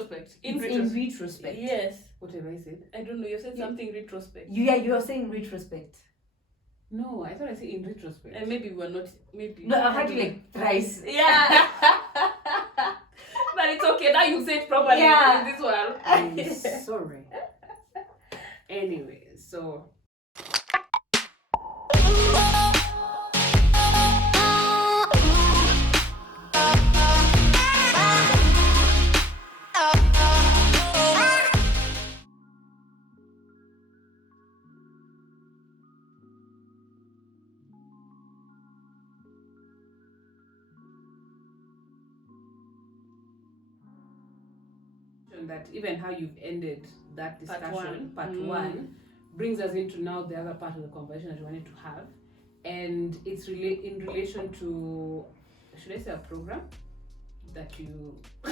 retrospect. In retrospect. Yes. What have I said? I don't know. You said something retrospect. You are saying retrospect. No, I thought I said in retrospect. And maybe we're not. Maybe. No, I've had like thrice. Yeah. But it's okay. Now you say it properly. Yeah. In this one. I'm sorry. Anyway, so. That even how you've ended that discussion, part one, brings us into now the other part of the conversation that we wanted to have, and it's in relation to, should I say, a program that you. I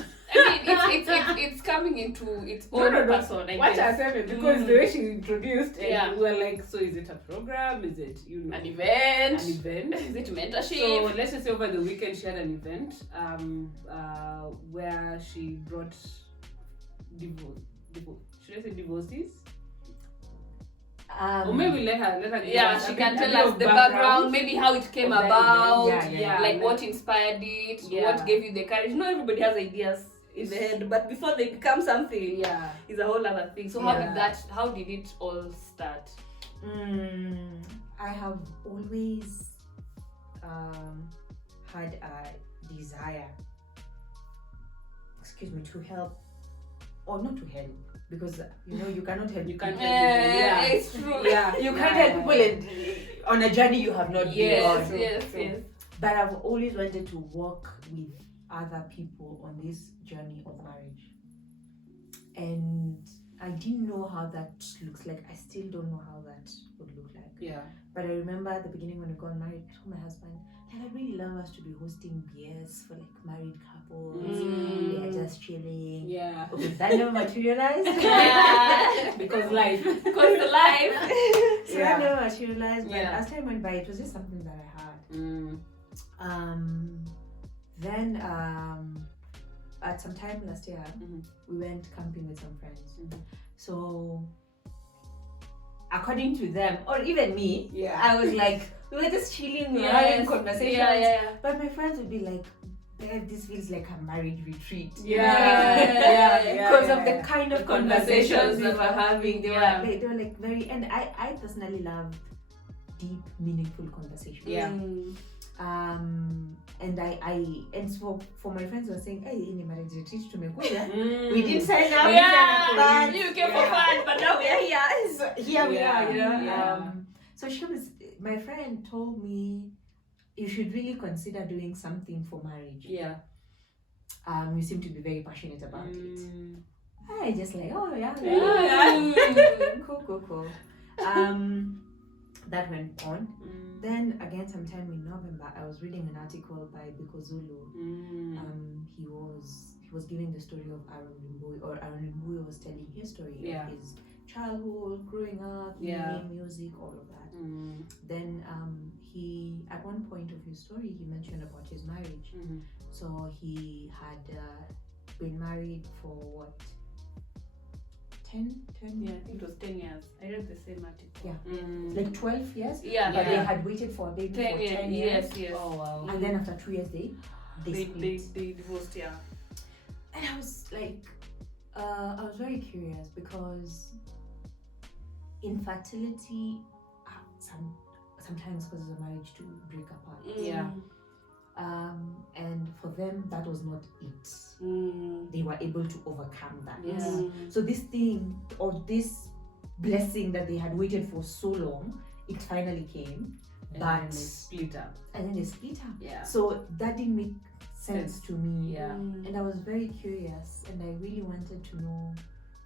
mean, it's coming into its own person. Watch us because the way she introduced, and we were like, so is it a program? Is it an event? An event? Is it mentorship? So let's just say over the weekend she had an event where she brought should I say divorcees? Or maybe let her she can tell us the background, maybe how it came about, like what inspired it, what gave you the courage. Not everybody has ideas in the head, but before they become something, is a whole other thing. So how did it all start? I have always had a desire, to help, or not to help, because you cannot help. You can't help people. It's true. You can't help people on a journey you have not been on. Yes. But I've always wanted to work with other people on this journey of marriage, and I didn't know how that looks like. I still don't know how that would look like. Yeah. But I remember at the beginning when we got married, I told my husband, like, I'd really love us to be hosting beers for like married couples. We are just chilling. Yeah. Okay, that never materialized. Because life. Because the life. So that never materialized. But as time went by, it was just something that I had. Then at some time last year, we went camping with some friends. So according to them, or even me, I was like, we were just chilling, we were having conversations. But my friends would be like, Bev, this feels like a marriage retreat. Because of the kind of conversations we were having. They were like very, and I personally love deep, meaningful conversations. And so for my friends who were saying, hey, in a marriage retreat to Mekuya, we didn't sign up. You came for fun, but now we are here. So here we are, So my friend told me, you should really consider doing something for marriage. You seem to be very passionate about it. I just like, cool. That went on. Then again, sometime in November, I was reading an article by Biko Zulu. He was giving the story of Aaron Rimbuyi, or Aaron Rimbuyi was telling his story of his childhood, growing up, music, all of that. Then he, at one point of his story, he mentioned about his marriage. So he had been married for what? 10? Yeah, I think it was 10 years. I read the same article. Like 12 years? But they had waited for a baby for 10 years. Yes. Oh, wow. And then after 2 years, they split. They divorced, And I was like, I was very curious because infertility sometimes causes a marriage to break apart. And for them, that was not it. They were able to overcome that. So this thing, or this blessing that they had waited for so long, it finally came. And then they split up. So that didn't make sense to me. And I was very curious, and I really wanted to know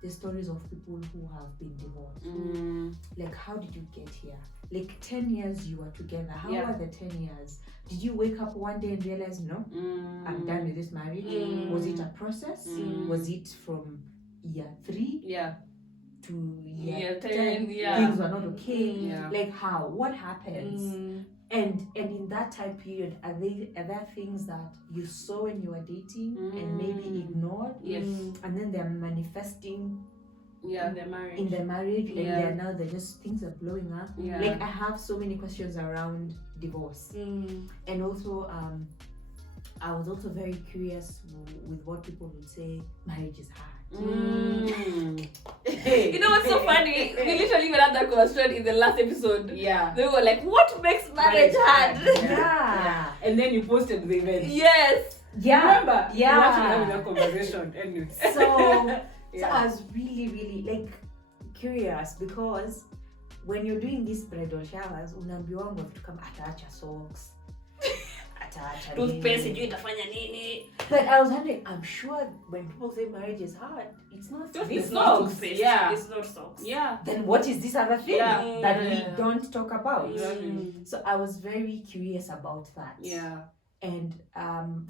the stories of people who have been divorced. Like, how did you get here? Like 10 years you were together. How were the 10 years? Did you wake up one day and realize, no, I'm done with this marriage? Was it a process? Was it from year 3 to year 10? Things were not okay. Like how? What happens? And in that time period, are there things that you saw when you were dating and maybe ignored? Yes. And then they're manifesting in their marriage. And they're just things are blowing up. Yeah. Like I have so many questions around divorce. And also I was also very curious with what people would say marriage is hard. You know what's so funny? We literally even had that conversation in the last episode. Yeah. They were like, what makes marriage hard? Yeah. And then you posted the event. Yes. Yeah. Remember? Yeah. We actually having that conversation. Anyway. So I was really, really like curious because when you're doing these bridal showers, unaambiwa vitu kama ataacha socks. Toothpaste sijui itafanya nini. But I was wondering, I'm sure when people say marriage is hard, it's not just it's not toothpaste. Yeah. It's not socks. Yeah. Then what is this other thing that we don't talk about? Exactly. So I was very curious about that. Yeah. And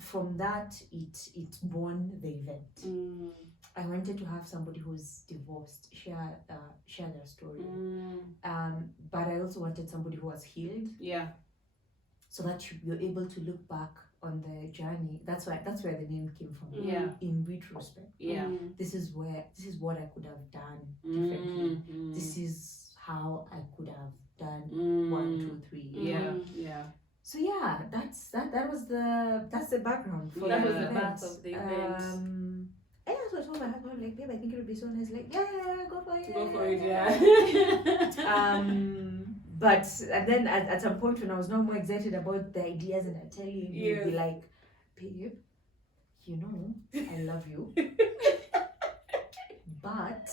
from that, it born the event. I wanted to have somebody who's divorced share their story. But I also wanted somebody who was healed. Yeah. So that you're able to look back on the journey. That's where the name came from. Yeah. In retrospect. Yeah. This is what I could have done differently. This is how I could have done 1, 2, 3. Yeah. Yeah. So yeah, that's the background for that was the the birth of the event. I also told my husband, like, babe, I think it would be so nice. Like, yeah, go for it. Go for it, yeah. But and then at some point when I was now more excited about the ideas and I tell you, you'd be like, babe, you know, I love you. But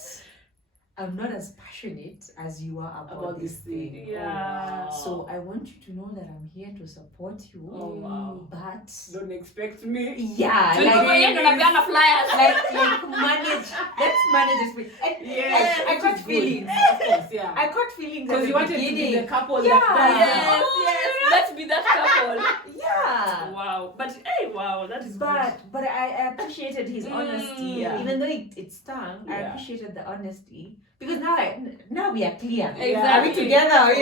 I'm not as passionate as you are about this thing. Yeah. Oh, wow. So I want you to know that I'm here to support you. Oh, wow. But Don't expect me. yeah, So like flyers. manage. Let's manage this. Yes, I got feelings. Of course, yeah. I got feelings Because you wanted to be the couple Yeah. that Yes. Let's be that couple. Yeah. Wow. But hey, wow, that is But I appreciated his honesty. Yeah. Even though it stung, I Yeah. appreciated the honesty. Because now we are clear. Exactly. Are we together?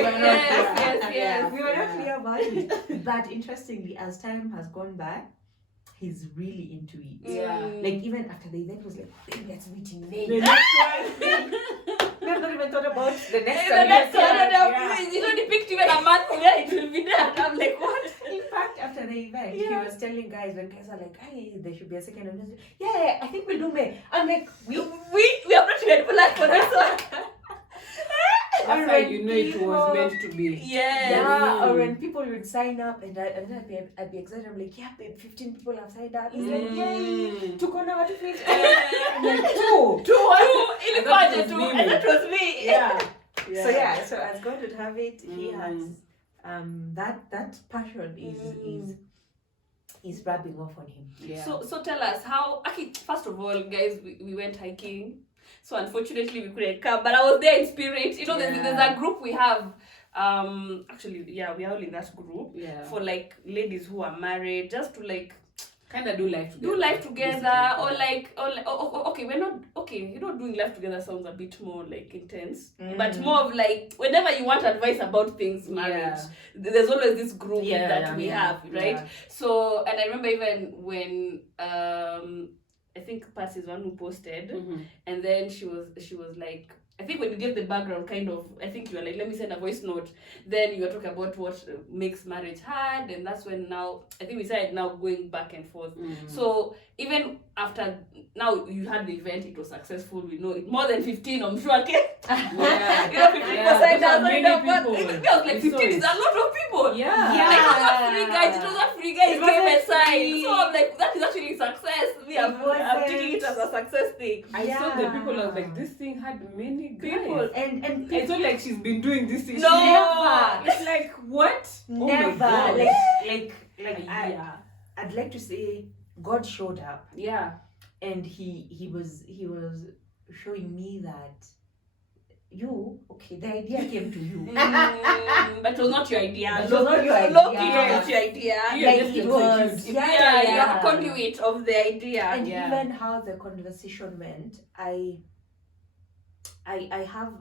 Yes. We were not clear about it. But interestingly, as time has gone by, he's really into it. Yeah. Like even after the event, was like, babe, let's meet in May. The next one. We have not even thought about the next The one. next one, Yeah. you know, depict even a month where it will be there. I'm like, what? In fact, after the event, he was telling guys, when guys are like, hey, there should be a second one. Yeah, I think we'll do May. I'm like, We have not even planned for this one. That's how you know it was meant to be. Yeah, or when people would sign up and I'd be excited. I'm like, yeah, babe, 15 people have signed up. He's like, yay, took on our 15. I'm like, two. In the budget, two. And that was me. Yeah. So as God would have it, he has that passion is rubbing off on him. Yeah. So tell us how. Okay, first of all, guys, we went hiking. So unfortunately we couldn't come, but I was there in spirit. You know, there's a group we have. Actually, yeah, we are all in that group for like ladies who are married, just to like kind of do life together. Okay, we're not okay. You know, doing life together sounds a bit more like intense, but more of like whenever you want advice about things marriage, there's always this group that we have, right? Yeah. So, and I remember even when I think Pat is one who posted, and then she was like, I think when you gave the background, kind of, I think you were like, let me send a voice note. Then you were talking about what makes marriage hard, and that's when now, I think we started now going back and forth. So even after, now you had the event, it was successful, we know it, more than 15, I'm sure, okay? Yeah. You know, 15 people signed up, people. It was like 15 is a lot of people. Yeah. Like, it was not free guys came and signed. So I'm like, that is actually success. I'm taking it as a success thing. I saw the people, I was like, this thing had many People. guys. And It's not like she's been doing this thing. No. Never. It's like, what? never. Oh my God. Like I'd like to say God showed up. Yeah. And he was showing me that the idea came to you. But it was not your idea. It was not your idea. Low-key, it was not your idea. It was. You're a conduit of the idea. And even how the conversation went, I have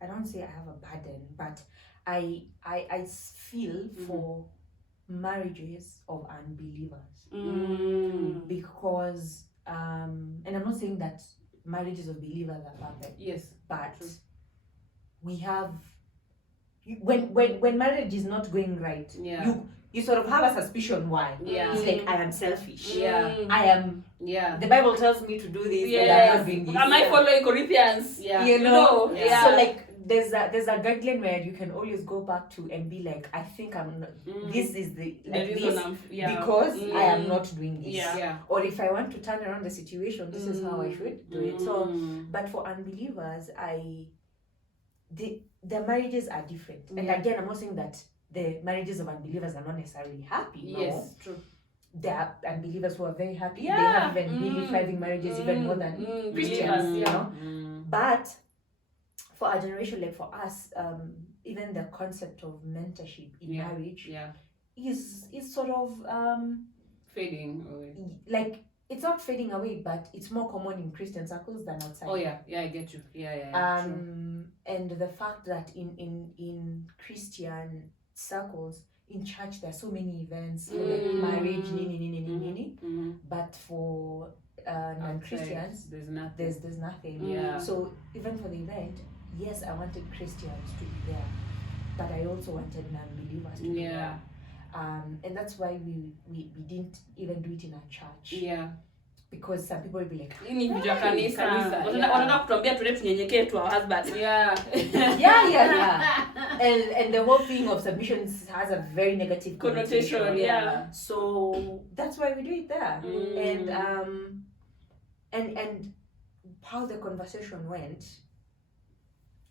I don't say I have a burden, but I feel for marriages of unbelievers because and I'm not saying that marriages of believers are perfect. Yes, but we have when marriage is not going right, you sort of have a suspicion why. It's like, I am selfish. I am. The Bible tells me to do this, but I'm not doing this. Am I following Corinthians? You know. So like there's a guideline where you can always go back to and be like, I think I'm not, this is the reason because I am not doing this. Or if I want to turn around the situation, this is how I should do it. So, but for unbelievers, their marriages are different. And again, I'm not saying that the marriages of unbelievers are not necessarily happy. Yes, true. There are unbelievers who are very happy. They have even really thriving marriages, even more than Christians, you know. But for our generation, like for us, even the concept of mentorship in marriage is sort of fading away. Like, it's not fading away, but it's more common in Christian circles than outside. Oh yeah, I get you. And the fact that in Christian circles, in church, there are so many events for like marriage, but for non-Christians, there's nothing. So even for the event, yes, I wanted Christians to be there, but I also wanted non-believers to be there. And that's why we didn't even do it in our church. Because some people will be like, wanaenda kutuambia tuende tunyenyekee to our husband. And the whole thing of submissions has a very negative connotation. So that's why we do it there. And how the conversation went,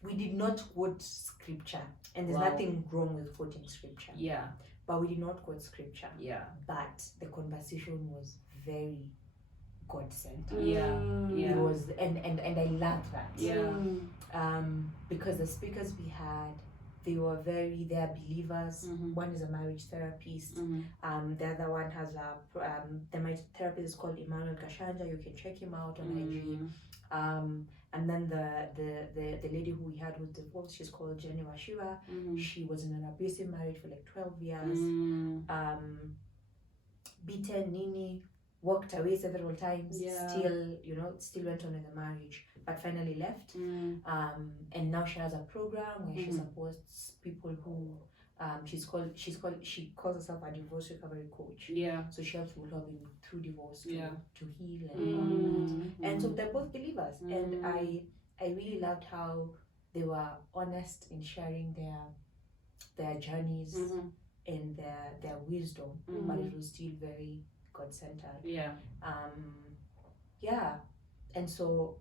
we did not quote scripture, and there's nothing wrong with quoting scripture. But we did not quote scripture. But the conversation was very God-centered. It was, and I loved that. Because the speakers we had, they are believers. One is a marriage therapist. The other one has the marriage therapist is called Emmanuel Kashanja. You can check him out on IG. And then the lady who we had was divorced. She's called Jenny Washira. She was in an abusive marriage for like 12 years. Beaten, Nini, walked away several times. Still went on in the marriage, but finally left. And now she has a program where she supports people who she calls herself a divorce recovery coach. So she helps people through divorce to heal and all that. And so they're both believers. And I really loved how they were honest in sharing their journeys and their wisdom, but it was still very God-centered. And so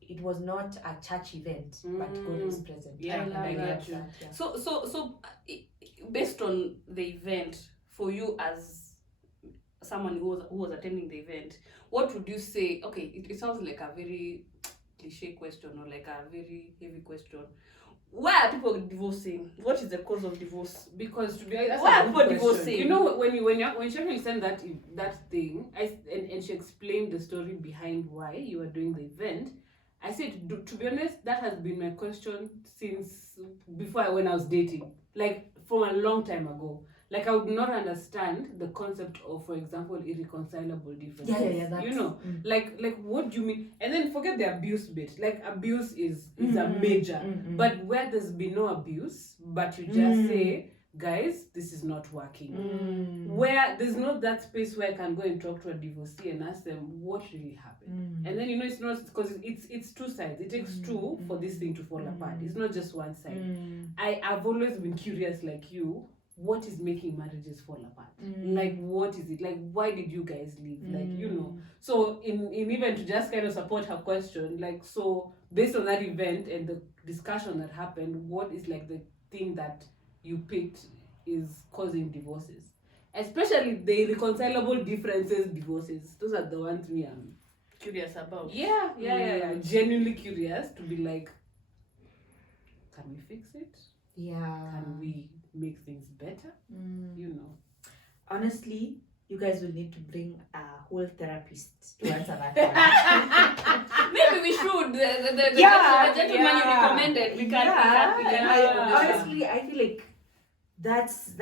it was not a church event, but God was present. I get you. So based on the event, for you as someone who was attending the event, what would you say? Okay, it sounds like a very cliche question or like a very heavy question. Why are people divorcing? What is the cause of divorce? Because to be honest, why are people divorcing? You know, when she sent that thing, and she explained the story behind why you were doing the event, I said, to be honest, that has been my question since before when I was dating, like from a long time ago. Like I would not understand the concept of, for example, irreconcilable differences. Like what do you mean? And then forget the abuse bit. Like abuse is a major, but where there's been no abuse, but you just say, guys, this is not working. Where there's not that space where I can go and talk to a divorcee and ask them what really happened. And then it's not, because it's two sides. It takes two for this thing to fall apart. It's not just one side. I've always been curious, like you. What is making marriages fall apart? Like, what is it? Like, why did you guys leave? Like, So in even to just kind of support her question, like, so based on that event and the discussion that happened, what is like the thing that you picked is causing divorces? Especially the irreconcilable differences divorces. Those are the ones me I'm curious about. Genuinely curious to be like, can we fix it? Can we make things better? Honestly, you guys will need to bring a whole therapist to answer that one. Maybe we should. The gentleman you recommended. We can. Honestly, I feel like that's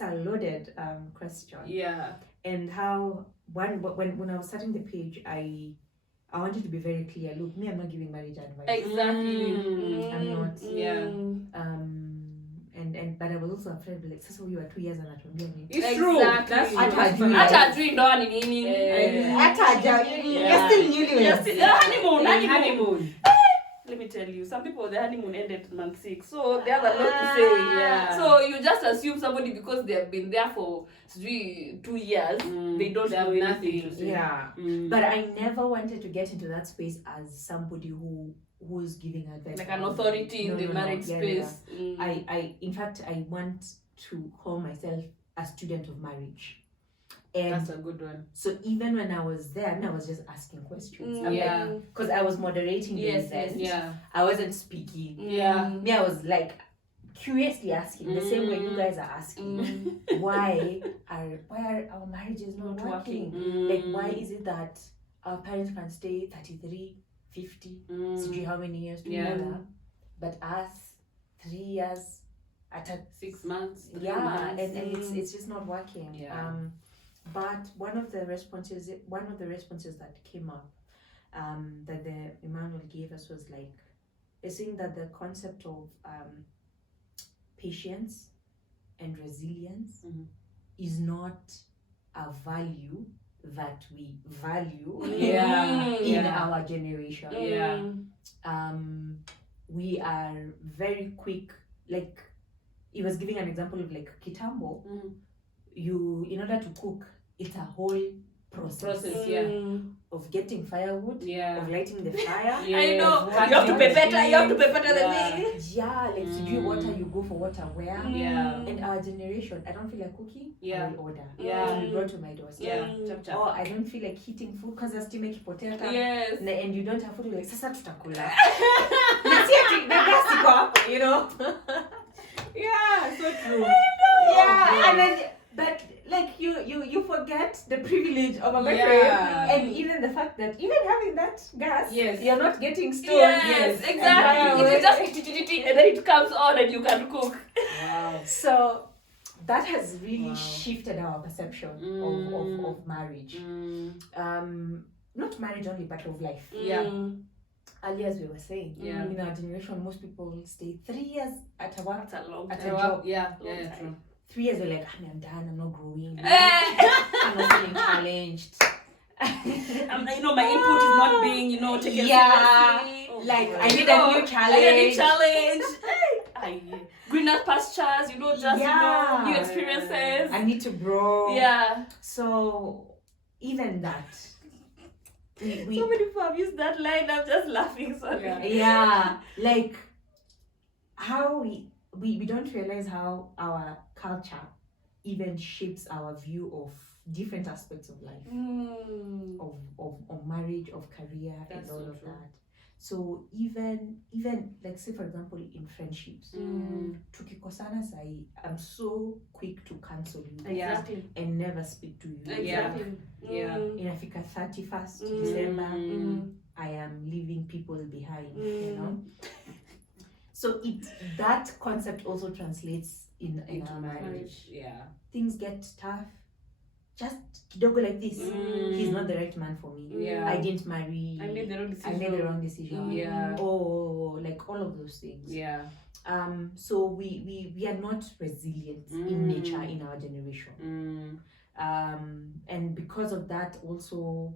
a loaded question. Yeah. And how when I was starting the page, I wanted to be very clear. Look, me, I'm not giving marriage advice. Exactly. I'm not. Yeah. But I was also afraid, like, sasa you are 2 years and atuambia nini. It's true. That's true. Hata ajui ndoa ni nini. You're still newlyweds. Honeymoon. Let me tell you, some people, their honeymoon ended month 6, so they have a lot to say. Yeah. So you just assume somebody, because they have been there for 2 years, they don't know nothing. anything. Yeah. But I never wanted to get into that space as somebody who's giving advice, like an authority in the marriage space. Yeah. I in fact, I want to call myself a student of marriage. And that's a good one. So even when I was there, I was just asking questions. Because I was moderating the event. Yeah. I wasn't speaking. Yeah. Me, I was like curiously asking, the same way you guys are asking. Why are our marriages not working? Like, why is it that our parents can stay 33, 50, see how many years together, but us 3 years at 6 months, 3 yeah, months. and it's just not working. Yeah. But one of the responses that came up, that the Emmanuel gave us was like, saying that the concept of patience and resilience is not a value that we value in our generation. We are very quick, like he was giving an example of like kitambo. You, in order to cook, it's a whole process of getting firewood, of lighting the fire. I know. You have to pay better the thing. Yeah, like to do water, you go for water where. In our generation, I don't feel like cooking, I will order. You go to my doorstep. Or I don't feel like heating food because I still make potato. Yes. And you don't have food, like sasa tutakula. You know? Yeah, so true. Yeah, and then, but like you forget the privilege of a microwave, and even the fact that even having that gas, you're not getting stoves. Yes, exactly. It's just and then it comes on and you can cook. Wow. So that has really shifted our perception of marriage. Not marriage only, but of life. Earlier, as we were saying, in our generation, most people stay 3 years at a work, That's a long at time. a job. True. 3 years, we're like, I'm done, I'm not growing, I'm not feeling challenged. My input is not being, taken seriously. Like, I need a new challenge. Greener pastures, just, new experiences. I need to grow. Yeah. So, even that. So many people have used that line, I'm just laughing, sorry. Yeah. Like, how we don't realize how our culture even shapes our view of different aspects of life, of marriage, of career, and all of that. So even like, say for example, in friendships, tukikosana sahi, I'm so quick to cancel you and never speak to you. Inafika 31st December, I am leaving people behind. So that concept also translates in our marriage. Things get tough. Just kidogo like this. He's not the right man for me. I didn't marry. I made the wrong decision. Or like all of those things. So we are not resilient in nature in our generation. And because of that also,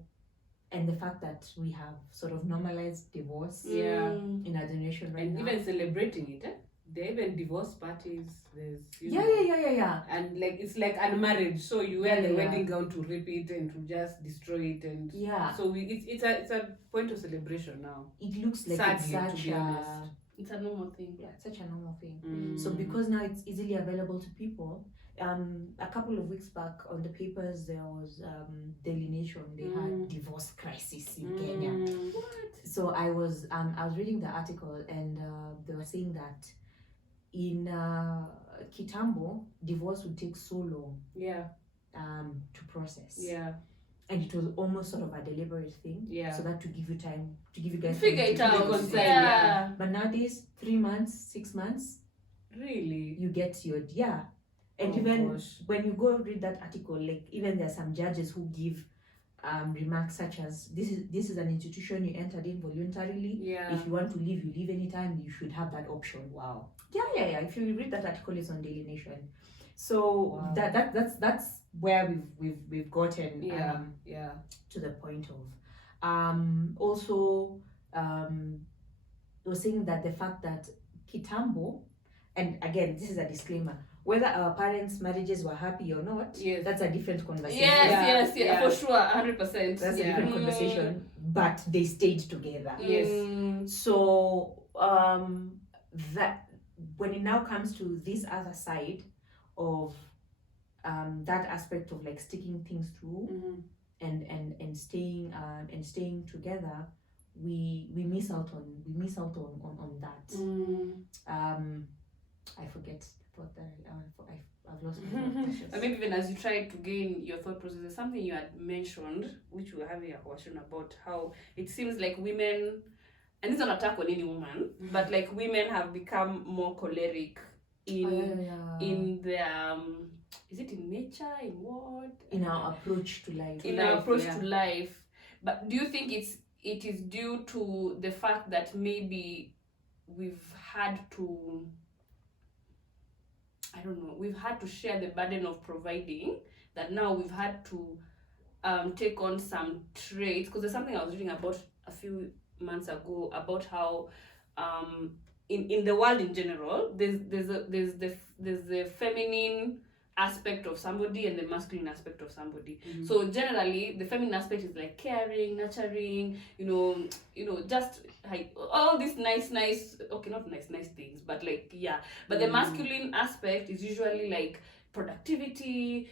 and the fact that we have sort of normalized divorce in our generation right now. And even celebrating it, There are even divorce parties. There's and like it's like unmarried, so you wear the wedding gown to rip it and to just destroy it, and so it's a point of celebration now. It looks like it's a normal thing. Yeah, it's such a normal thing. So because now it's easily available to people, a couple of weeks back on the papers there was Daily Nation. They had divorce crisis in Kenya. What? So I was reading the article, and they were saying that in Kitambo, divorce would take so long to process. And it was almost sort of a deliberate thing, so that to give you time, to give you guys figure it out. But nowadays, 3 months, 6 months, really, you get your and when you go read that article, like even there are some judges who give remarks such as this is an institution you entered in voluntarily. If you want to leave, you leave anytime. You should have that option. Wow. Yeah. If you read that article, it's on Daily Nation. So that's where we've gotten to the point of also we're saying that the fact that Kitambo, and again this is a disclaimer, whether our parents' marriages were happy or not, that's a different conversation. Yes, for sure, 100%. That's a different conversation, but they stayed together. So that when it now comes to this other side of that aspect of like sticking things through and staying together, we miss out on that. I forget what I've lost my thought. But maybe even as you try to gain your thought process, there's something you had mentioned, which we're having a question about, how it seems like women, and it's not an attack on any woman, but like women have become more choleric in their is it in nature, in what? In our approach to life. To life. But do you think it is due to the fact that maybe we've had to share the burden of providing, that now we've had to take on some traits? Because there's something I was reading about a few months ago about how in the world in general, there's the feminine aspect of somebody and the masculine aspect of somebody. So generally the feminine aspect is like caring, nurturing, just like all these nice okay, not nice things, but like but the masculine aspect is usually like productivity,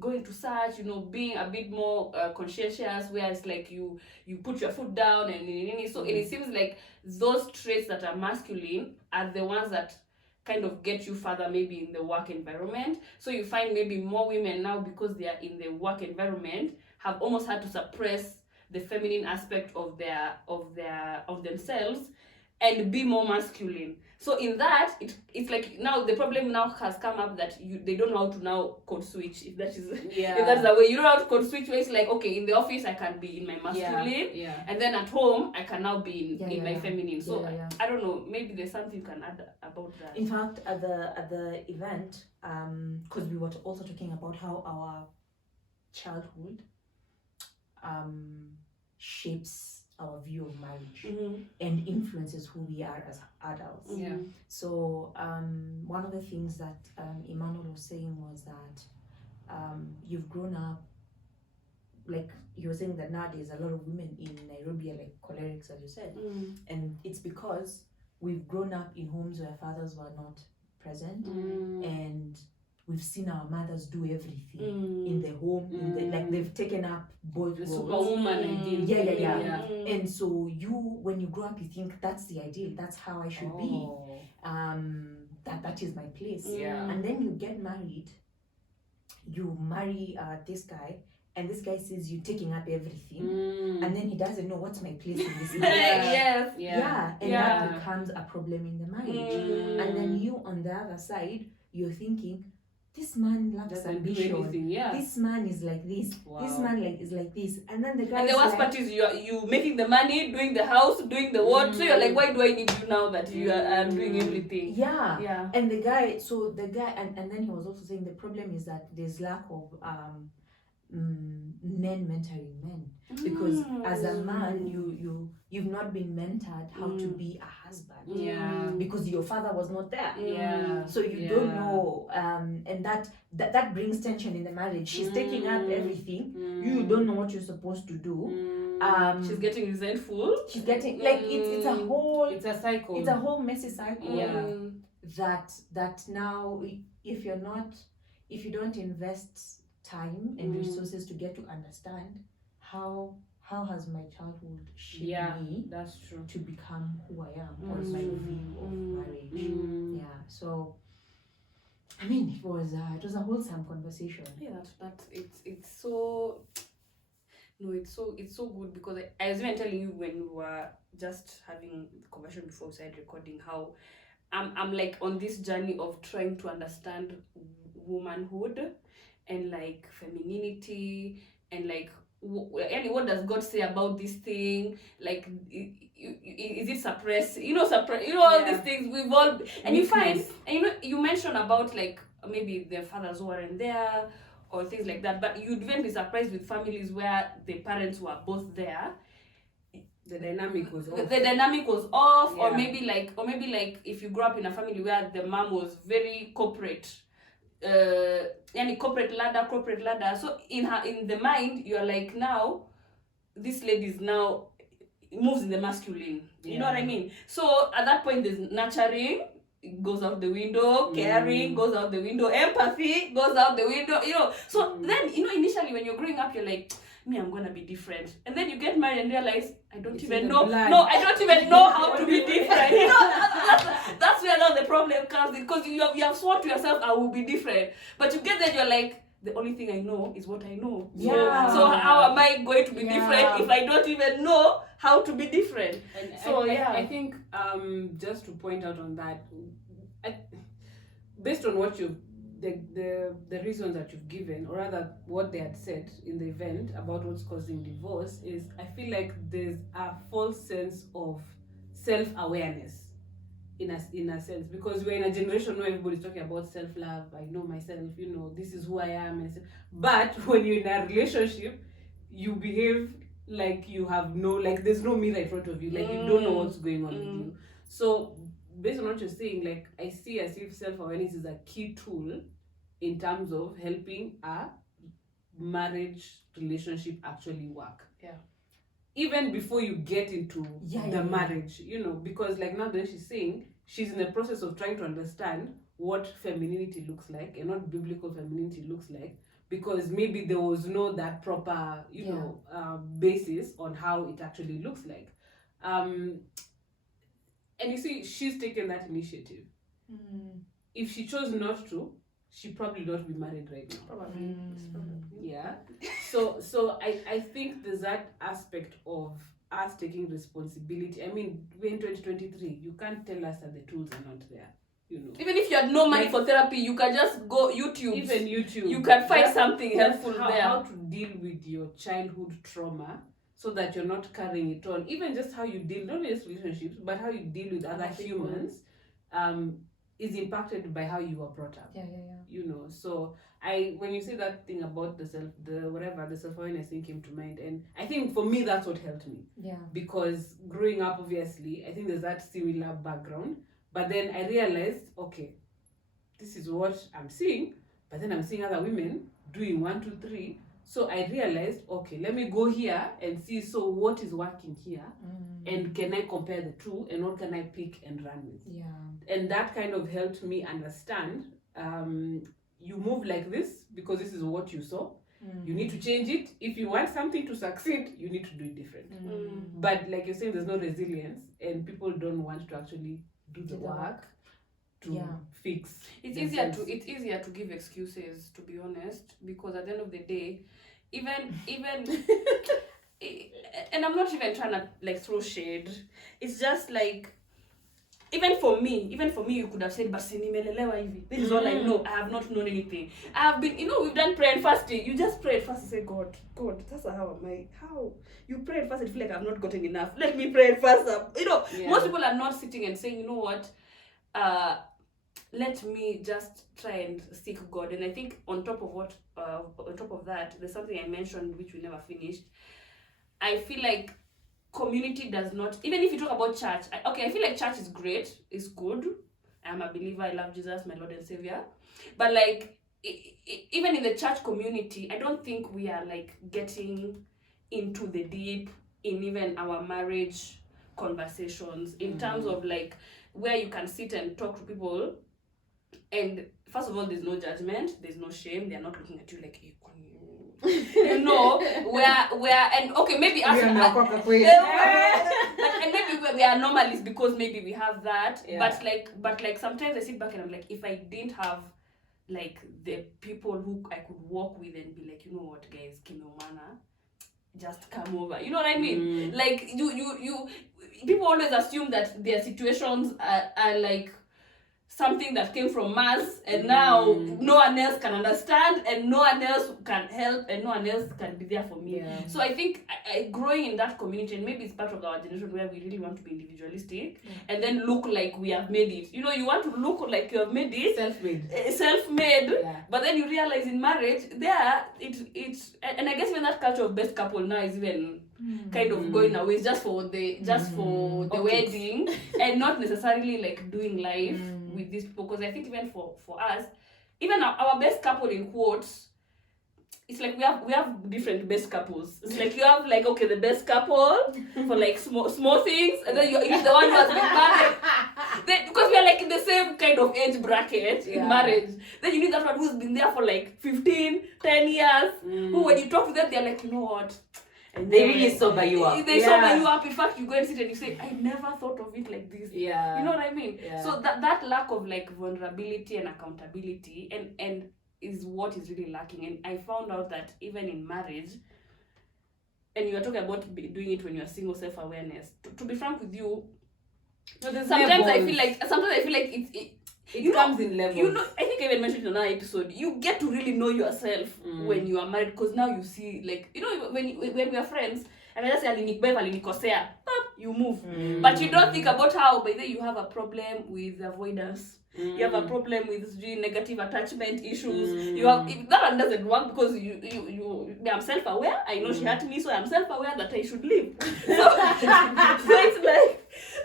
going to search, being a bit more conscientious, where it's like you put your foot down and so it seems like those traits that are masculine are the ones that kind of get you further maybe in the work environment. So you find maybe more women now, because they are in the work environment, have almost had to suppress the feminine aspect of themselves and be more masculine. So in that, it's like now the problem now has come up that they don't know how to now code switch, if that is if that's the way. You don't know how to code switch, where it's like, okay, in the office I can be in my masculine, and then at home I can now be in my feminine. So I don't know, maybe there's something you can add about that. In fact, at the event, because we were also talking about how our childhood shapes our view of marriage and influences who we are as adults. So one of the things that Emmanuel was saying was that you've grown up, like you were saying that nowadays a lot of women in Nairobi are like cholerics, as you said, and it's because we've grown up in homes where fathers were not present, and we've seen our mothers do everything in the home, like they've taken up both roles. Superwoman idea. And so when you grow up, you think that's the ideal, that's how I should be. That is my place. And then you get married, you marry this guy, and this guy says you're taking up everything, and then he doesn't know what's my place in this marriage. And that becomes a problem in the marriage. And then you on the other side, you're thinking, this man lacks ambition. This man is like this. This man is like this. And then the guy. And the worst part is you making the money, doing the house, doing the what. So you're like, why do I need you now that you are doing everything? And the guy. And then he was also saying the problem is that there's lack of men mentoring men, because as a man you've not been mentored how to be a husband, because your father was not there, so you don't know, and that brings tension in the marriage. She's taking up everything, you don't know what you're supposed to do, she's getting resentful, she's getting like it's a cycle, it's a whole messy cycle, that now if you don't invest time and resources to get to understand how how has my childhood shaped me that's true. to become who I am? What's my view of marriage? Yeah. So I mean, it was a wholesome conversation. Yeah, it's so no, it's so good because I was even telling you when we were just having the conversation before we started recording how I'm like on this journey of trying to understand womanhood and like femininity and like what does God say about this thing? Like, is it suppressed? All these things we've all and you find and you mentioned about like maybe their fathers who weren't there or things like that, but you'd even be surprised with families where the parents were both there. The dynamic was off. The dynamic was off, or maybe like if you grew up in a family where the mom was very corporate. Any corporate ladder. So in the mind, you're like, now this lady is now moves in the masculine. You know what I mean? So at that point, there's nurturing goes out the window, caring goes out the window, empathy goes out the window. So then initially when you're growing up, you're like, me, I'm gonna be different, and then you get married and realize I don't even know how to be different. That's where now the problem comes in, because you have sworn to yourself I will be different, but you get there, you're like, the only thing I know is what I know. So how am I going to be different if I don't even know how to be different? I think just to point out on that, based on what the reasons that you've given, or rather what they had said in the event about what's causing divorce, is I feel like there's a false sense of self-awareness in a sense, because we're in a generation where everybody's talking about self-love. I know myself, this is who I am, but when you're in a relationship, you behave like you have there's no mirror in front of you, like you don't know what's going on with you. So based on what you're saying, like, I see as if self-awareness is a key tool in terms of helping a marriage relationship actually work. Yeah. Even before you get into the marriage, because like now that she's saying, she's in the process of trying to understand what femininity looks like and what biblical femininity looks like, because maybe there was no that proper, basis on how it actually looks like. And you see, she's taken that initiative. If she chose not to, she'd probably not be married right now. Probably. Yeah. So I think there's that aspect of us taking responsibility. I mean, we're in 2023. You can't tell us that the tools are not there. Even if you had no money for therapy, you can just go YouTube. Even YouTube. You can find something helpful there. How to deal with your childhood trauma, so that you're not carrying it on. Even just how you deal, not just relationships, but how you deal with other humans, is impacted by how you were brought up. So when you say that thing about the self-awareness thing came to mind, and I think for me that's what helped me. Because growing up, obviously, I think there's that similar background, but then I realized, okay, this is what I'm seeing, but then I'm seeing other women doing 1, 2, 3. So I realized, okay, let me go here and see, so what is working here, and can I compare the two, and what can I pick and run with? And that kind of helped me understand, you move like this because this is what you saw. You need to change it. If you want something to succeed, you need to do it different. But like you're saying, there's no resilience, and people don't want to actually do the work to fix. It's easier to give excuses, to be honest, because at the end of the day, even and I'm not even trying to like throw shade. It's just like, even for me, you could have said, "Basi nimelelewa hivi. This is all I know. I have not known anything. I have been, we've done prayer and fasting. You just pray and fast and say, God, that's how am I? How you pray and fast and feel like I've not gotten enough. Let me pray and fast up. Most people are not sitting and saying, you know what, let me just try and seek God. And I think on top of that, there's something I mentioned which we never finished. I feel like community does not, even if you talk about church, I feel like church is great, it's good. I'm a believer, I love Jesus, my Lord and Savior. But like, even in the church community, I don't think we are like getting into the deep in even our marriage conversations, in terms of like where you can sit and talk to people, and first of all, there's no judgment, there's no shame, they're not looking at you like, hey, no, we're and okay, maybe us and maybe we are anomalies because maybe we have that. But like sometimes I sit back and I'm like, if I didn't have like the people who I could walk with and be like, you know what, guys, Kimeumana, just come over. You know what I mean? Like you people always assume that their situations are like something that came from Mars, and now no one else can understand, and no one else can help, and no one else can be there for me. Yeah. So I think growing in that community, and maybe it's part of our generation where we really want to be individualistic, and then look like we have made it. You know, you want to look like you have made it. Self-made. But then you realize in marriage, it's and I guess even that culture of best couple now is even kind of going away. It's just for the wedding, and not necessarily like doing life with these people. Because I think even for us, even our best couple in quotes, it's like we have different best couples. It's like you have like, okay, the best couple for like small things, and then you're the one who has been married. Then, because we are like in the same kind of age bracket in marriage, then you need that one who's been there for like 15, 10 years, who when you talk to them, they're like, you know what? And they really sober you up. They sober you up. In fact, you go and sit and you say, I never thought of it like this. Yeah. You know what I mean? Yeah. So that lack of like vulnerability and accountability and is what is really lacking. And I found out that even in marriage, and you are talking about doing it when you are single, self-awareness. To be frank with you, sometimes I feel like it comes in levels. You know, I think I even mentioned in another episode, you get to really know yourself when you are married, because now you see, like, you know, when we are friends, and I just say, Beverly Chogo, you move. But you don't think about how, by then you have a problem with avoidance. You have a problem with negative attachment issues. You have that one doesn't work because you I'm self-aware. I know she hurt me, so I'm self-aware that I should leave. So it's like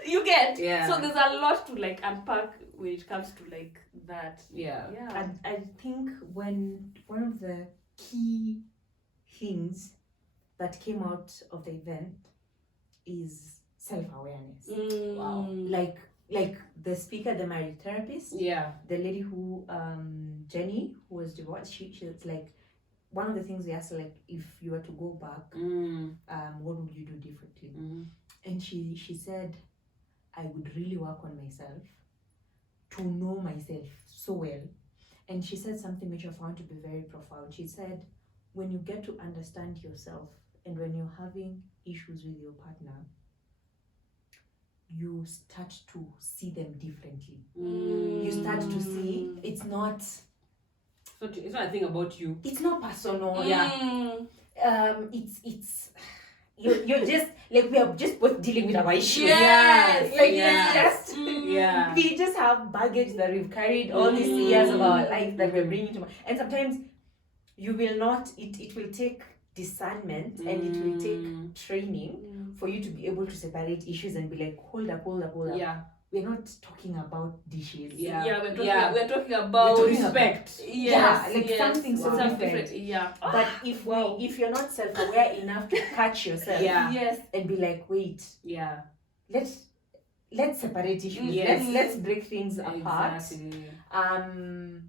you get. Yeah. So there's a lot to like unpack when it comes to like that. Yeah. And I think one of the key things that came out of the event is self-awareness. Wow. Like the speaker, the marriage therapist, the lady who Jenny, who was divorced, she was like, one of the things we asked her, like, if you were to go back, what would you do differently? And she said, I would really work on myself to know myself so well. And she said something which I found to be very profound. She said, when you get to understand yourself and when you're having issues with your partner, you start to see them differently. You start to see it's not a thing about you. It's not personal. It's you're just like, we are just both dealing with our issues. We just have baggage that we've carried all these years of our life that we're bringing to, and sometimes you will not. It will take discernment and it will take training for you to be able to separate issues and be like, hold up. We're not talking about dishes. We're talking about respect. Something so different. But if you're not self-aware enough to catch yourself, and be like, wait, let's separate issues. Let's break things apart. And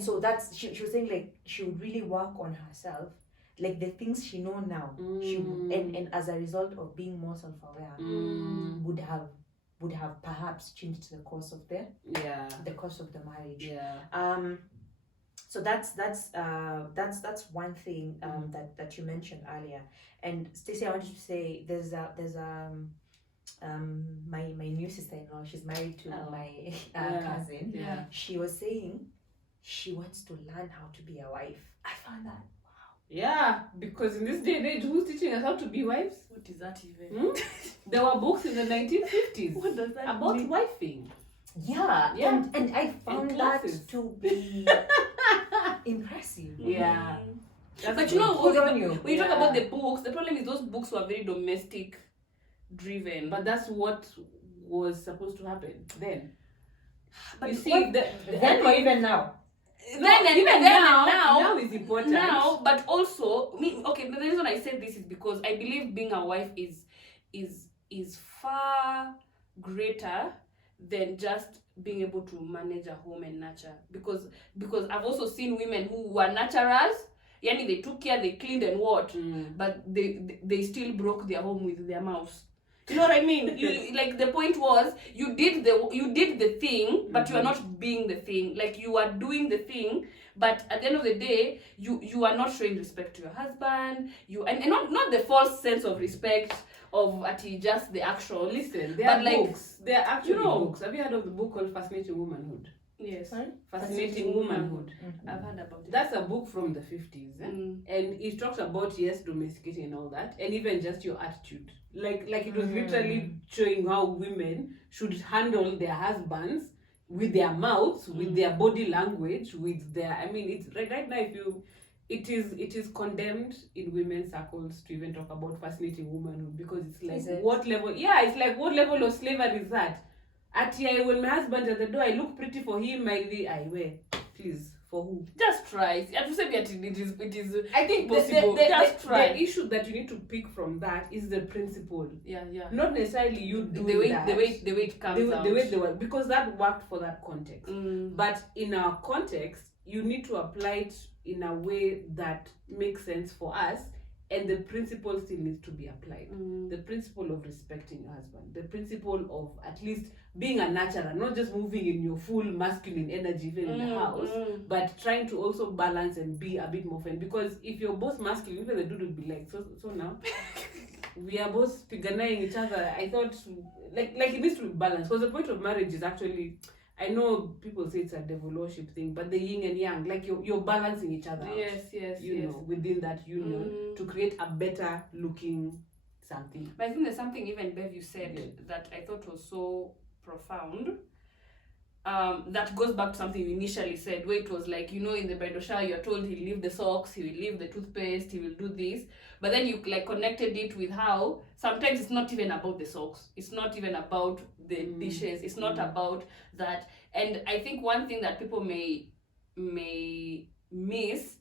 so that's she was saying, like, she would really work on herself. Like the things she know now, she and as a result of being more self-aware, would have perhaps changed the course of the marriage. So that's one thing that you mentioned earlier. And Stacey, I wanted to say there's my new sister-in-law. She's married to my cousin. She was saying she wants to learn how to be a wife. I found that. Yeah, because in this day and age, who's teaching us how to be wives? What is that even? There were books in the 1950s. What does that about mean? Wifing. Yeah. And I found that to be impressive. Yeah. But you know, when you talk about the books, the problem is those books were very domestic driven. But that's what was supposed to happen then. But you see, then or even now? Now is important. Now, but also, the reason I said this is because I believe being a wife is far greater than just being able to manage a home and nurture. Because I've also seen women who were nurturers Yani they took care, they cleaned and what, but they still broke their home with their mouse. You know what I mean? Like the point was you did the thing, but you are not being the thing. Like you are doing the thing, but at the end of the day, you are not showing respect to your husband. And not the false sense of respect of just the action. Listen, there are books. There are actually books. Have you heard of the book called Fascinating Womanhood? Yes. Fascinating Womanhood. I've heard about it. That's a book from the 50s. And it talks about, yes, domesticating and all that, and even just your attitude. Like it was literally showing how women should handle their husbands with their mouths, with their body language, with their, I mean, it's right now, it is condemned in women's circles to even talk about fascinating womanhood, because it's like, what level of slavery is that? When my husband at the door, I look pretty for him, I wear. Please, for who? Just try. I have to say that it is I think possible. The issue that you need to pick from that is the principle. Yeah. Not necessarily you doing the way it comes out. The way they work, because that worked for that context. But in our context, you need to apply it in a way that makes sense for us, and the principle still needs to be applied. The principle of respecting your husband, the principle of at least being a nurturer, not just moving in your full masculine energy even in the house, but trying to also balance and be a bit more fun. Because if you're both masculine, even the dude would be like, so now we are both piganaing each other. I thought like it needs to be balanced, because the point of marriage is actually, I know people say it's a devil worship thing, but the yin and yang, like you're balancing each other out. Yes. You know, within that union to create a better looking something. But I think there's something even Bev you said that I thought was so profound. That goes back to something you initially said, where it was like, you know, in the bridal shower you're told he'll leave the socks, he will leave the toothpaste, he will do this, but then you like connected it with how sometimes it's not even about the socks, it's not even about the dishes, it's not about that. And I think one thing that people may miss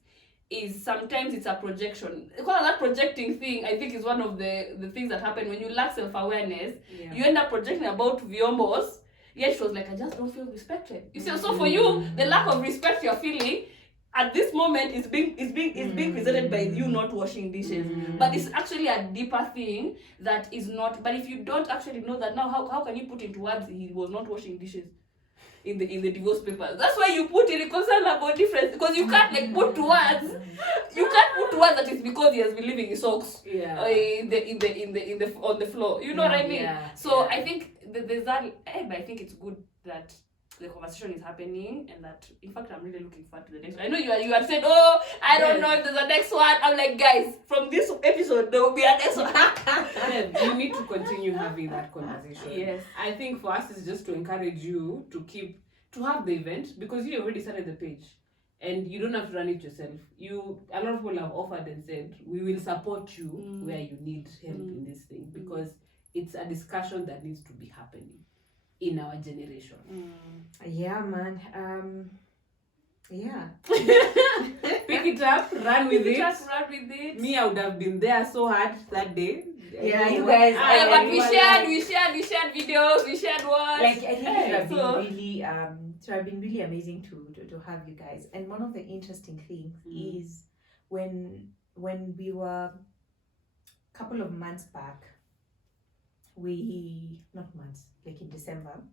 is sometimes it's a projection. Because that projecting thing, I think, is one of the things that happen when you lack self-awareness. You end up projecting about viombos, yet she was like, I just don't feel respected. You see, so for you, the lack of respect you're feeling at this moment is being presented by you not washing dishes. But it's actually a deeper thing that is not. But if you don't actually know that now, how can you put into words he was not washing dishes in the divorce papers? That's why you put irreconcilable difference, because you can't like put to words. You can't put to words that it's because he has been living in socks in the on the floor. You know what I mean? So I think there's that. But I think it's good that the conversation is happening, and that in fact I'm really looking forward to the next one. I know you have said, oh, I don't know if there's a next one. I'm like, guys, from this episode there will be a next one. You need to continue having that conversation. Yes. I think for us it's just to encourage you to have the event, because you already started the page and you don't have to run it yourself. A lot of people have offered and said, we will support you where you need help in this thing, because it's a discussion that needs to be happening in our generation. Yeah, man. Yeah. Pick it up, run with it. Run with it. Me, I would have been there so hard that day. Yeah, you guys. But we shared videos, we shared words. Like, I think it have been really have been really amazing to have you guys. And one of the interesting things is when we were a couple of months back, like in December,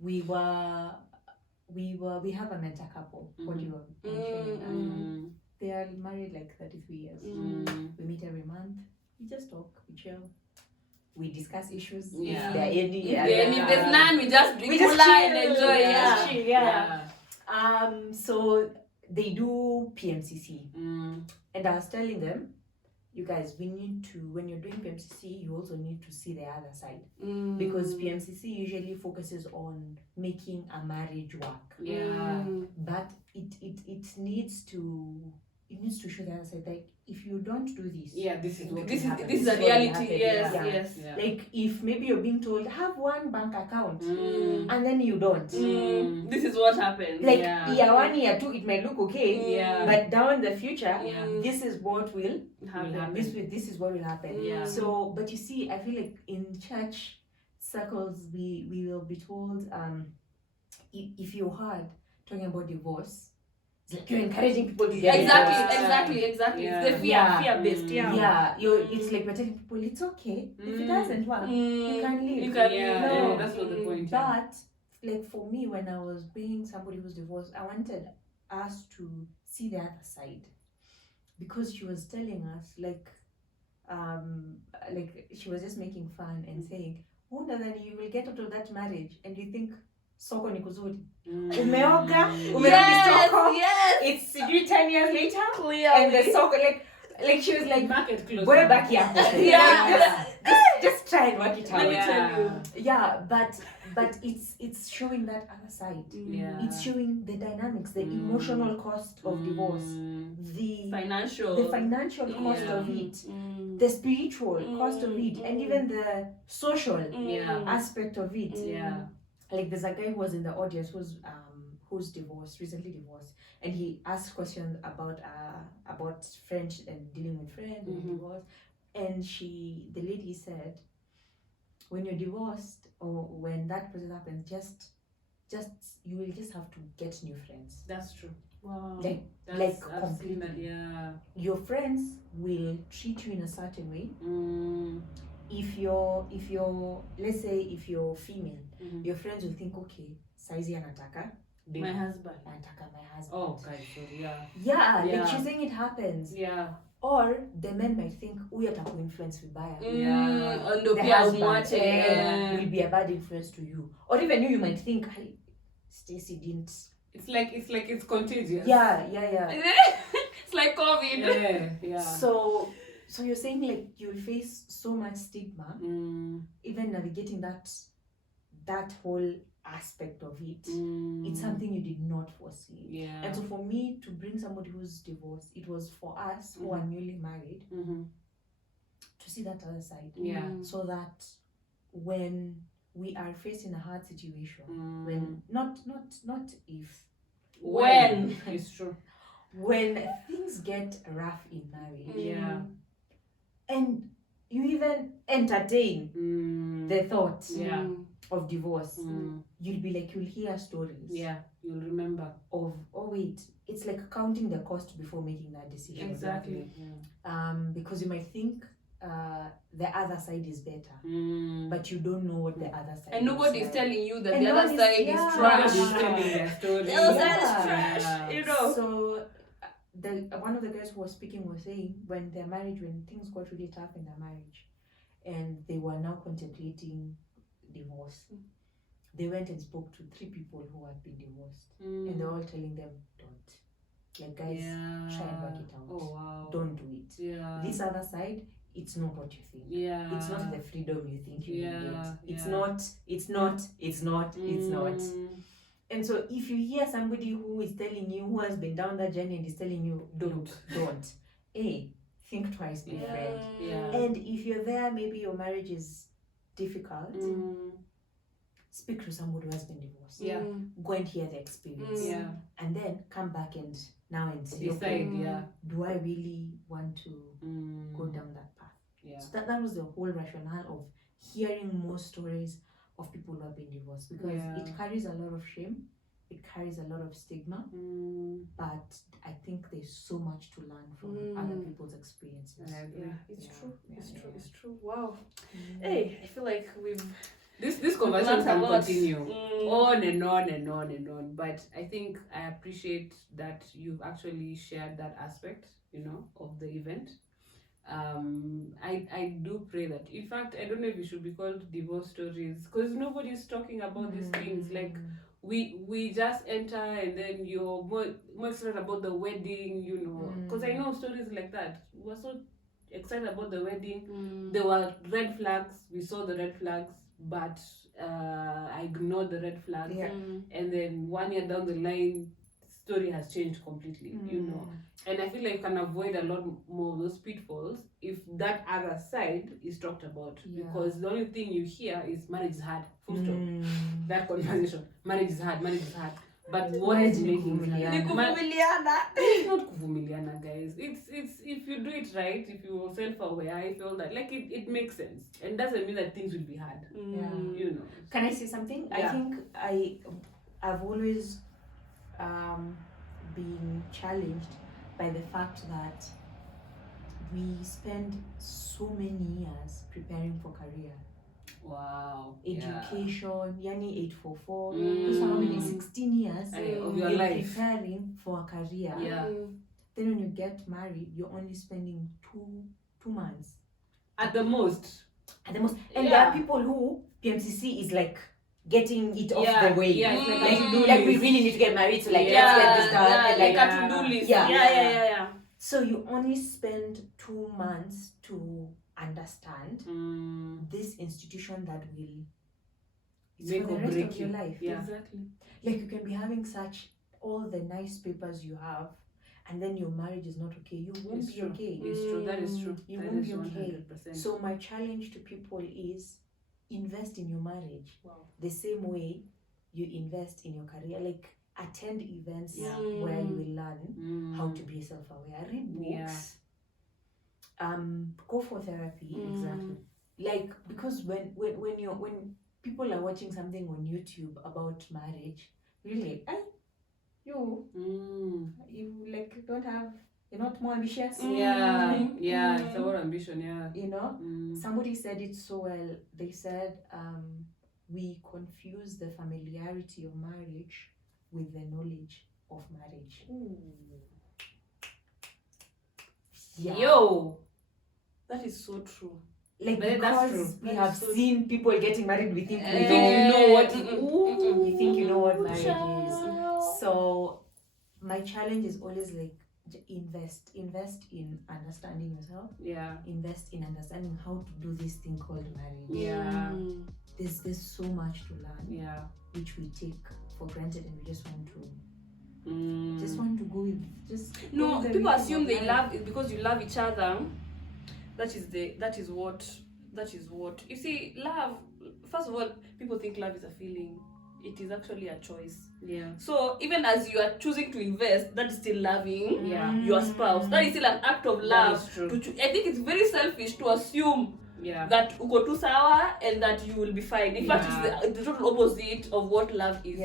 we have a mentor couple, what you were mentioning. They are married like 33 years. We meet every month. We just talk, we chill, we discuss issues. If there's none, we just drink and enjoy. So they do PMCC, and I was telling them, you guys, we need to, when you're doing PMCC, you also need to see the other side, because PMCC usually focuses on making a marriage work. But it needs to show the other side. Like, if you don't do this, this is a reality. Yes. Like, if maybe you're being told have one bank account and then you don't, this is what happens. Like, year one, year two, it might look okay, but down the future, this is what will happen. This is what will happen. So, but you see, I feel like in church circles, we will be told, if you're hard talking about divorce, it's like you're encouraging people to get exactly. It's the fear based. It's like we're telling people it's okay if it doesn't work, you can leave. You can that's not the point. But like for me, when I was being somebody who's divorced, I wanted us to see the other side, because she was telling us like she was just making fun and saying, wonder that you will get out of that marriage and you think soko ni kuzuri. Umeoga, umerudi soko. It's 10 years later. Clearly. And the soko like she was like, market closed. We're back here. Just try and work it out. Let me tell you. Yeah, but it's showing that other side. It's showing the dynamics, the emotional cost of divorce, the financial cost of it, the spiritual cost of it, and even the social aspect of it. Like there's a guy who was in the audience who's recently divorced, and he asked questions about friends and dealing with friends and divorce, and the lady said, when you're divorced or when that process happens, just you will just have to get new friends. That's true. Wow. Completely. Your friends will treat you in a certain way. If you're let's say if you're female, your friends will think, okay, saizi anataka my husband. Oh, guys, so like she's saying it happens. Or the men might think, huyu atakuinfluence vibaya. The husband will be a bad influence to you. Or even you might think, hey, Stacy didn't. It's like it's contagious. Yeah. It's like COVID. Yeah. So you're saying like you'll face so much stigma, even navigating that whole aspect of it. It's something you did not foresee. And so for me to bring somebody who's divorced, it was for us who are newly married to see that other side. So that when we are facing a hard situation, when not if, when it's true, when things get rough in marriage, and you even entertain the thought of divorce, you'll hear stories. You'll remember of, oh wait, it's like counting the cost before making that decision. Exactly. Because you might think the other side is better, but you don't know what the other side is. And nobody's telling you that the other side is trash. The other side is trash, you know. So one of the guys who was speaking was saying when things got really tough in their marriage and they were now contemplating divorce, they went and spoke to 3 people who had been divorced, and they're all telling them, don't, like, guys, try and work it out. Don't do it. This other side, it's not what you think. It's not the freedom you think you will get. It's not. And so if you hear somebody who is telling you, who has been down that journey and is telling you, don't, think twice, my friend. And if you're there, maybe your marriage is difficult, speak to somebody who has been divorced. Go and hear the experience. And then come back and say, decide, do I really want to go down that path? So that was the whole rationale of hearing more stories of people who have been divorced, because it carries a lot of shame, it carries a lot of stigma, but I think there's so much to learn from other people's experiences. It's true. Wow. Hey, I feel like this conversation can continue on and on, but I think I appreciate that you've actually shared that aspect, of the event. I do pray that, in fact, I don't know if it should be called divorce stories, because nobody's talking about these things. Like we just enter and then you're more excited about the wedding, because I know stories like that. We're so excited about the wedding. There were red flags. We saw the red flags, but I ignored the red flags. And then 1 year down the line, story has changed completely, And I feel like you can avoid a lot more of those pitfalls if that other side is talked about. Because the only thing you hear is marriage is hard. Full stop. That conversation. Marriage is hard. But what is making it hard? It's not kuvumiliana, guys. It's if you do it right, if you're self-aware, I feel that it makes sense. And doesn't mean that things will be hard. Can I say something? I think I've always being challenged by the fact that we spend so many years preparing for career. Wow. Education, yani 844. So how many 16 years of your life preparing for a career. Yeah. Then when you get married, you're only spending two months. At the most. And there are people who PMCC is like getting it off the way. Yeah, it's like we really need to get married, so like let's get this done. Like a to-do list. Yeah. So you only spend 2 months to understand this institution that will make for or the rest break of your life. Yeah. Exactly. Like you can be having such all the nice papers you have, and then your marriage is not okay. You won't be okay. It's true. That is true. You that won't is be okay. 100%. So my challenge to people is invest in your marriage. Wow. The same way you invest in your career. Like attend events where you will learn how to be self-aware. Read books. Go for therapy. Exactly. Like because when people are watching something on YouTube about marriage, really, you like don't have, you're not more ambitious. It's about ambition. You know, somebody said it so well. They said we confuse the familiarity of marriage with the knowledge of marriage. Yo, that is so true. Like but because we have seen people getting married, we think you know what you think you know what marriage is. So my challenge is always like invest in understanding yourself. Invest in understanding how to do this thing called marriage. There's so much to learn. Which we take for granted, and we just want to go with people assume they love it because you love each other. That is what you see. Love, first of all, people think love is a feeling. It is actually a choice. So even as you are choosing to invest, that is still loving your spouse. That is still an act of love. I think it's very selfish to assume that uko tu sawa and that you will be fine. In fact, it's the total opposite of what love is.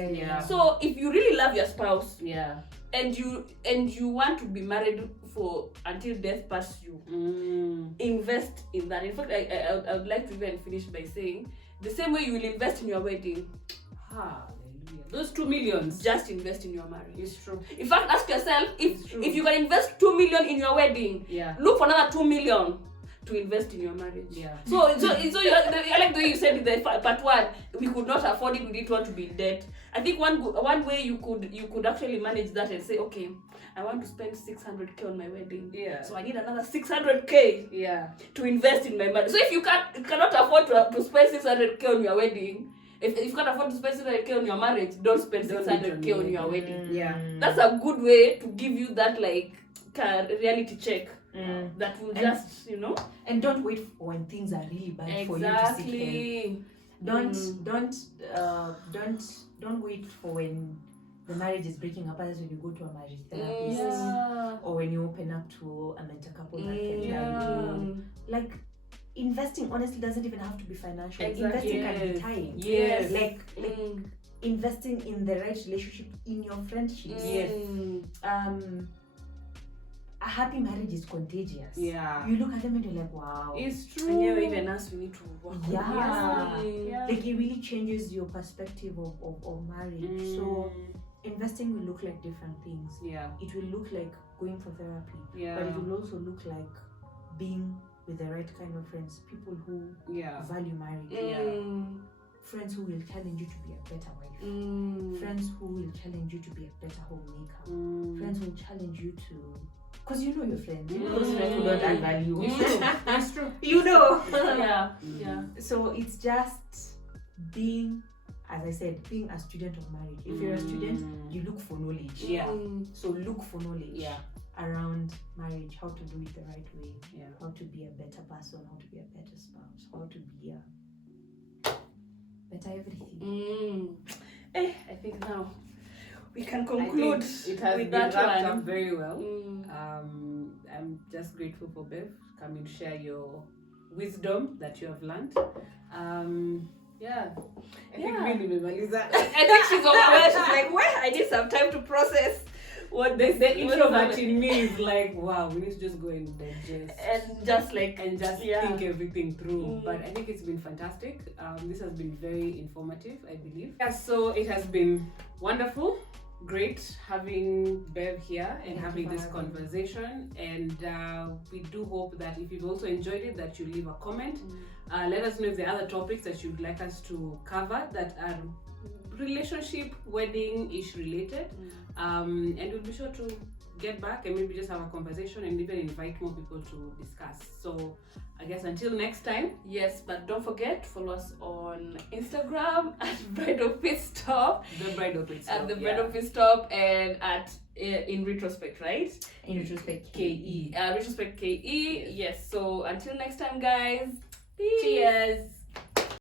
So if you really love your spouse, and you want to be married for until death parts you, invest in that. In fact, I would like to even finish by saying the same way you will invest in your wedding. Hallelujah. Those 2 million, just invest in your marriage. It's true. In fact, ask yourself if you can invest 2 million in your wedding, look for another 2 million to invest in your marriage. So I like the way you said in the part 1, we could not afford it, we didn't want to be in debt. I think one way you could actually manage that and say, okay, I want to spend 600k on my wedding. So I need another 600k to invest in my marriage. So if you cannot afford to spend 600k on your wedding, if you can't afford to spend 600k on your marriage, don't spend 600k on your wedding. That's a good way to give you that like reality check. That will just, and don't wait for when things are really bad for you to seek help. Don't wait for when the marriage is breaking up. That's when you go to a marriage therapist, or when you open up to a mentor couple that can guide you. Like investing honestly doesn't even have to be financial. Investing can be time. Like investing in the right relationship, in your friendships. A happy marriage is contagious. You look at them and you're like, wow. It's true. And even us, we need to work. Like it really changes your perspective of marriage. So investing will look like different things. It will look like going for therapy. But it will also look like being with the right kind of friends. People who value marriage. Friends who will challenge you to be a better wife. Friends who will challenge you to be a better homemaker. Friends who will challenge you to... Because you know your friends. You know those friends who don't add value. That's true. You know. So it's just being, as I said, being a student of marriage. If you're a student, you look for knowledge. So look for knowledge around marriage, how to do it the right way, how to be a better person, how to be a better spouse, how to be a better everything. I think now we can conclude it has with been that wrapped one. up very well. I'm just grateful for Bev coming to share your wisdom that you have learned. I think really, Lisa. I think she's overwhelmed. She's like, well, I need some time to process what the introvert in me is like, wow, we need to just go and digest and just think everything through. But I think it's been fantastic. This has been very informative, I believe. Yeah, so it has been wonderful, great having Bev here and having this conversation. And we do hope that if you've also enjoyed it, that you leave a comment. Let us know if there are other topics that you'd like us to cover that are relationship, wedding-ish related. And we'll be sure to get back and maybe just have a conversation and even invite more people to discuss. So I guess until next time. Yes, but don't forget, follow us on Instagram at Bride of Pit Stop. The Bride of Pit Stop. At the Bride of Pit Stop, and at in Retrospect, right? In Retrospect KE. Retrospect KE. Yes. So until next time, guys. Cheers.